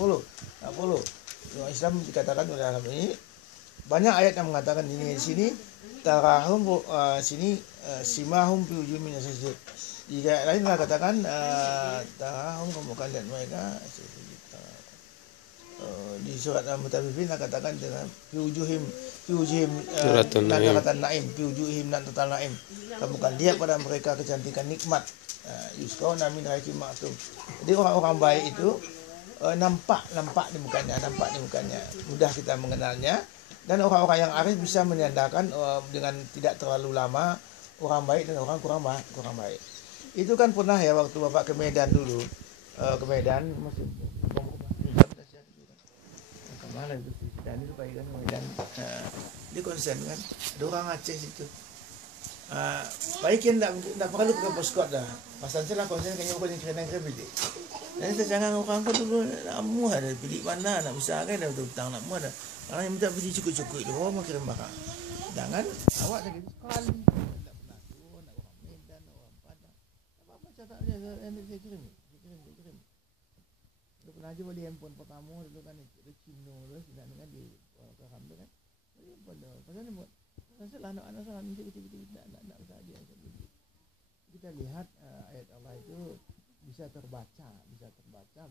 tak follow. Orang Islam dikatakan dalam ini banyak ayat yang mengatakan ini di sini tarahum sini simahum fi wujuhihim min as-sujud. Di ayat lain lah katakan tarahum kamu akan lihat mereka di surat Al-Mutaffifin lah katakan dengan fi wujuhihim kata naim fi wujuhihim natal naim. Kamu akan lihat pada mereka kecantikan nikmat. Yusqawna min rahiqin ma'tum. Jadi orang-orang baik itu nampak di mukanya, mudah kita mengenalnya, dan orang-orang yang arif bisa menandakan dengan tidak terlalu lama orang baik dan orang kurang baik. Itu kan pernah ya waktu Bapak ke Medan dulu, ke Medan masih kemana itu dan itu baik kan Medan, di konsen kan ada orang Aceh situ. Baik yang tak perlu ke poskot dah. Pasal saya lah konsen kayaknya bukan yang kena pilih. Dan saya jangan orang kau dulu nak muah dah pilih mana nak bisa kan dah hutang nak muah dah. Orang yang minta pilih cukup-cukup tu orang kirim barang. Jangan awak sakit sekali. Tak pernah tu nak orang Medan, orang Padang. Apa cakap dia saya kirim. Dia pernah aja beli handphone pertama dulu kan itu Cino tu sudah dengan di Karam tu kan. Beli handphone tu. Pasal ni buat masalah anak-anak salah ni betul-betul nak usah dia. Kita lihat ayat Allah itu bisa terbaca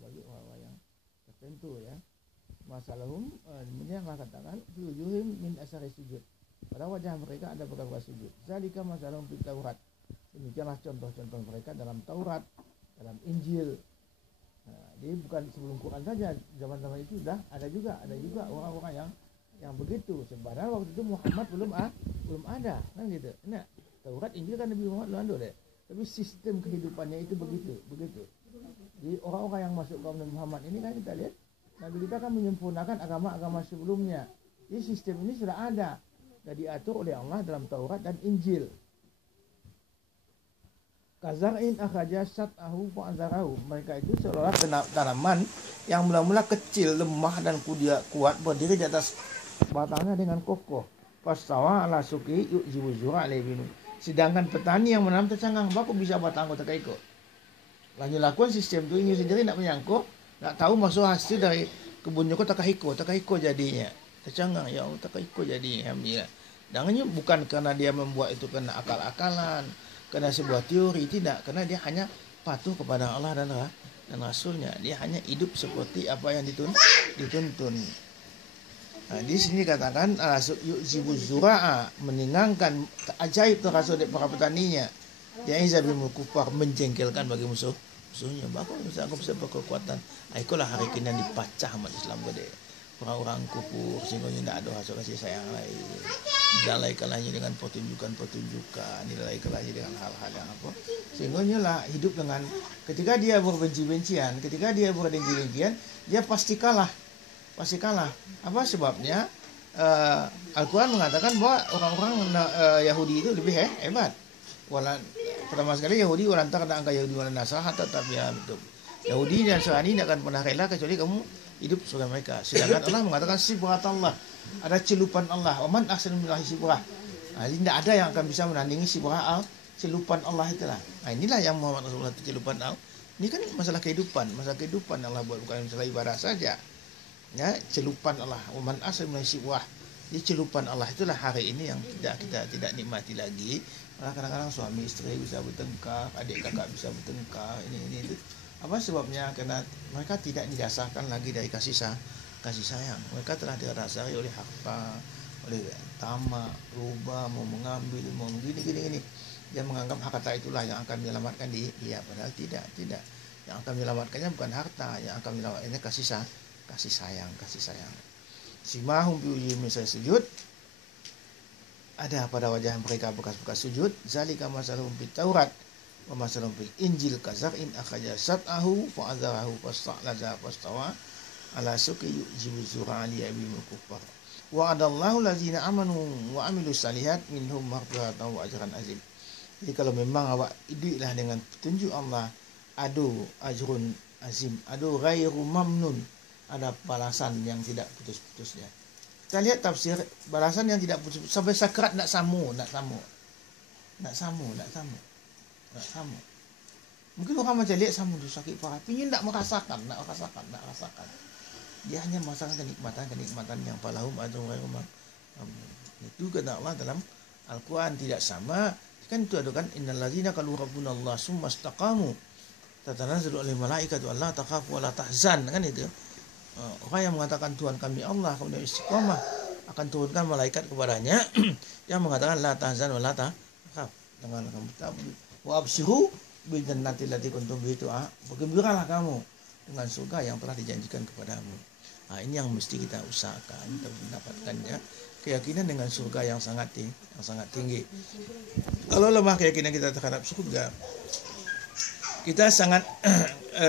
bagi orang-orang yang tertentu ya. Masalahum yang Allah katakan wujuhim min asari sujud. Pada wajah mereka ada beberapa sujud. Zalika masalahum fit Taurat. Demikianlah contoh-contoh mereka dalam Taurat, dalam Injil. Jadi bukan sebelum Quran saja, zaman-zaman itu sudah ada juga orang-orang yang begitu. Sebenarnya waktu itu Muhammad belum ada kan gitu. Nah, Taurat Injil kan Nabi Muhammad lalu deh. Tapi sistem kehidupannya itu begitu. Jadi orang-orang yang masuk kaum Nabi Muhammad ini kan kita lihat Nabi kita kan menyempurnakan agama-agama sebelumnya. Jadi sistem ini sudah ada dan diatur oleh Allah dalam Taurat dan Injil. Kazar'in akhaja sat'ahu fa'azarahu. Mereka itu seolah tanaman yang mula-mula kecil, lemah dan kuat berdiri di atas batangnya dengan kokoh. Fastawa ala suki yu'jibu zura alebinu. Sedangkan petani yang menanam tercanggang, baku bisa batang kota kaiko. Lanjut lakukan sistem itu ini sendiri nak menyangkut, nak tahu masuk hasil dari kebunnya kau takahiko jadinya. Tercanggang ya Allah takahiko jadinya. Alhamdulillah. Dangannya bukan karena dia membuat itu karena akal-akalan, karena sebuah teori, tidak, karena dia hanya patuh kepada Allah dan Rasulnya. Dia hanya hidup seperti apa yang dituntun. Nah, di sini katakan yu'jibu zura'a, meninggalkan ajaib terasa dari para petaninya. Dia izabimul kufar, menjengkelkan bagi musuhnya. Bahkan aku bisa berkekuatan. Itulah hari kini dipacah umat Islam gede. Orang-orang kufur sehingga tidak ada hasil kasih sayang lain. Dilai kalahnya dengan pertunjukan, dilai kalahnya dengan hal-hal yang apa. Sehingga lah hidup dengan ketika dia berbenci-bencian, ketika dia berdengki-dengkian, dia pasti kalah. Apa sebabnya? Al-Quran mengatakan bahwa orang-orang Yahudi itu lebih hebat. Pertama sekali Yahudi antara angka Yahudi wala Nasrani, tetapi ya betul. Yahudi dan Nasrani tidak akan pernah rela kecuali kamu hidup sebagai mereka. Sedangkan Allah mengatakan sibrat Allah, ada celupan Allah. Waman ahsanu minallahi sibrah. Tidak ada yang akan bisa menandingi celupan Allah itulah. Inilah yang Muhammad Rasulullah itu celupan Allah. Ini kan masalah kehidupan Allah buat, bukan masalah ibadah saja. Ya, celupan Allah. Waman ahsanu minallahi sibrah. Jadi celupan Allah itulah hari ini yang kita tidak nikmati lagi. Malah kadang-kadang suami istri bisa bertengkar, adik kakak bisa bertengkar, ini itu. Apa sebabnya? Karena mereka tidak didasarkan lagi dari kasih sayang. Mereka telah didasari oleh harta, oleh tamak, luba, mau mengambil, mau gini. Dia menganggap harta itulah yang akan menyelamatkan dia, padahal tidak. Yang akan menyelamatkannya bukan harta, yang akan menyelamatkannya kasih sayang. Simahum fi wujuhihim min sujud. Ada pada wajah mereka bekas-bekas sujud. Zalika masalahum fit Taurat wa masalahum fil Injil kazar'in akhaja sat'ahu fa'azarahu fasta'laza fastawa ala suqi yu'jibu zur'a liyabimul kuffar. Wa adallahu allazina amanu wa amilus salihat minhum maghfiratan wa ajran azim. Jadi kalau memang awak hiduplah dengan petunjuk Allah, adu ajrun azim, adu ghairu mamnun, ada balasan yang tidak putus-putusnya. Kita lihat tafsir balasan yang tidak putus sampai sakrat nak samu. Mungkin orang macam lihat samu tu sakit parah, tapi tak merasakan. Dia hanya merasakan kenikmatan yang falahum ajrun ghairu mamnun. Itu kata Allah dalam Al-Quran, tidak sama. Kan itu ada kan, innalladzina qalu rabbunallah summa istaqamu tatanazzalu alaihim malaikatu alla takhafu wa la tahzan, kan itu. Orang yang mengatakan Tuhan kami Allah kemudian istiqamah, akan turunkan malaikat kepadanya yang mengatakan la tahzan wa la takhaf, dengan kamu wa abshiru bil jannati allati kuntum bihi tu'a, bergembiralah kamu dengan surga yang telah dijanjikan kepadamu. Nah, ini yang mesti kita usahakan untuk mendapatkannya, keyakinan dengan surga yang sangat tinggi. Kalau lemah keyakinan kita terhadap surga, kita sangat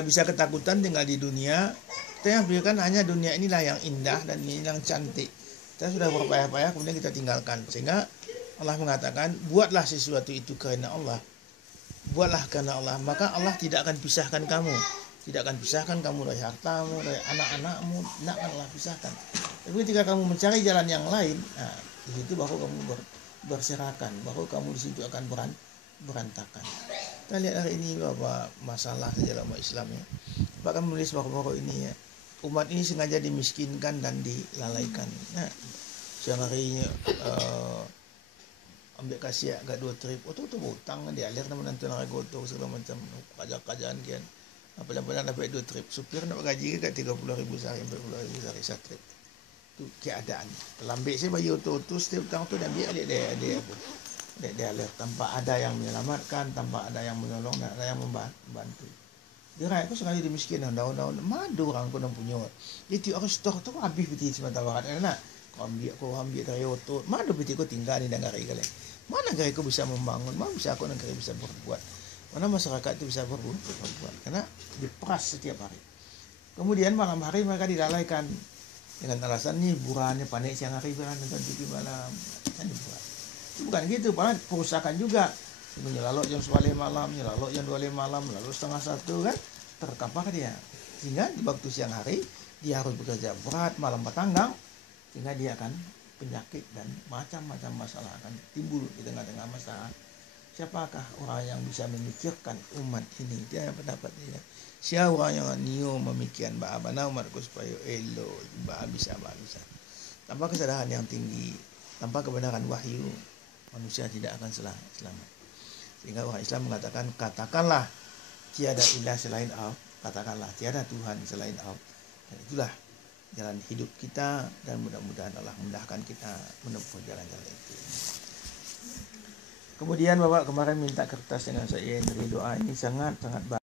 bisa ketakutan tinggal di dunia. Kita yang pikirkan hanya dunia inilah yang indah dan ini yang cantik. Kita sudah berpayah-payah kemudian kita tinggalkan. Sehingga Allah mengatakan, buatlah sesuatu itu karena Allah. Buatlah karena Allah, maka Allah tidak akan pisahkan kamu. Tidak akan pisahkan kamu dari hartamu, dari anak-anakmu, tidak akan Allah pisahkan. Tapi ketika kamu mencari jalan yang lain, nah, di situ baru kamu berserakan, baru kamu di situ akan berantakan. Kita lihat hari ini bahwa masalah saja umat Islam ya. Bahkan menulis baru-baru ini ya, umat ini sengaja dimiskinkan dan dilalaikan. Nah, siang harinya ambil kasih agak 2 trip, tu hutang dia alir nama nanti nak goto segala macam kerajaan kian. Apabila dapat 2 trip, supir nak gaji ke 30,000 sehari, 40,000 sehari 1 trip. Itu keadaan. Lambat saya bagi auto setiap hutang tu dan dia alir tanpa ada yang menyelamatkan, tanpa ada yang menolong, tak ada yang membantu. Dia rakyat aku sengaja dimiskinkan daun-daun madu orang pun punya. Jadi aku stok tu habis peti semata barat nak. Kau ambil dari auto, madu peti kau tinggal di negara kalian. Mana negara kau bisa membangun, mana bisa aku negara bisa berbuat. Mana masyarakat itu bisa berbuat. Karena diperas setiap hari. Kemudian malam hari mereka dilalaikan dengan alasan ni hiburannya panik siang hari nonton TV malam. Kan dibuat. Bukan gitu, malah perusakan juga. Menyelalo jam 11 malam, menyelalo jam 12 malam, lalu 12:30 kan terkapar dia. Sehingga di waktu siang hari dia harus bekerja berat, malam petanggang, sehingga dia akan penyakit dan macam-macam masalah akan timbul di tengah-tengah masyarakat. Siapakah orang yang bisa memikirkan umat ini? Dia pendapat dia. Siapa orang yang nio memikirkan bagaimana umatku supaya elo, bisa. Tanpa kesadaran yang tinggi, tanpa kebenaran wahyu, manusia tidak akan selamat. Sehingga orang Islam mengatakan, katakanlah tiada ilah selain Allah, katakanlah tiada Tuhan selain Allah. Dan itulah jalan hidup kita, dan mudah-mudahan Allah mudahkan kita menempuh jalan-jalan itu. Kemudian Bapak kemarin minta kertas dengan saya dari doa ini sangat baik.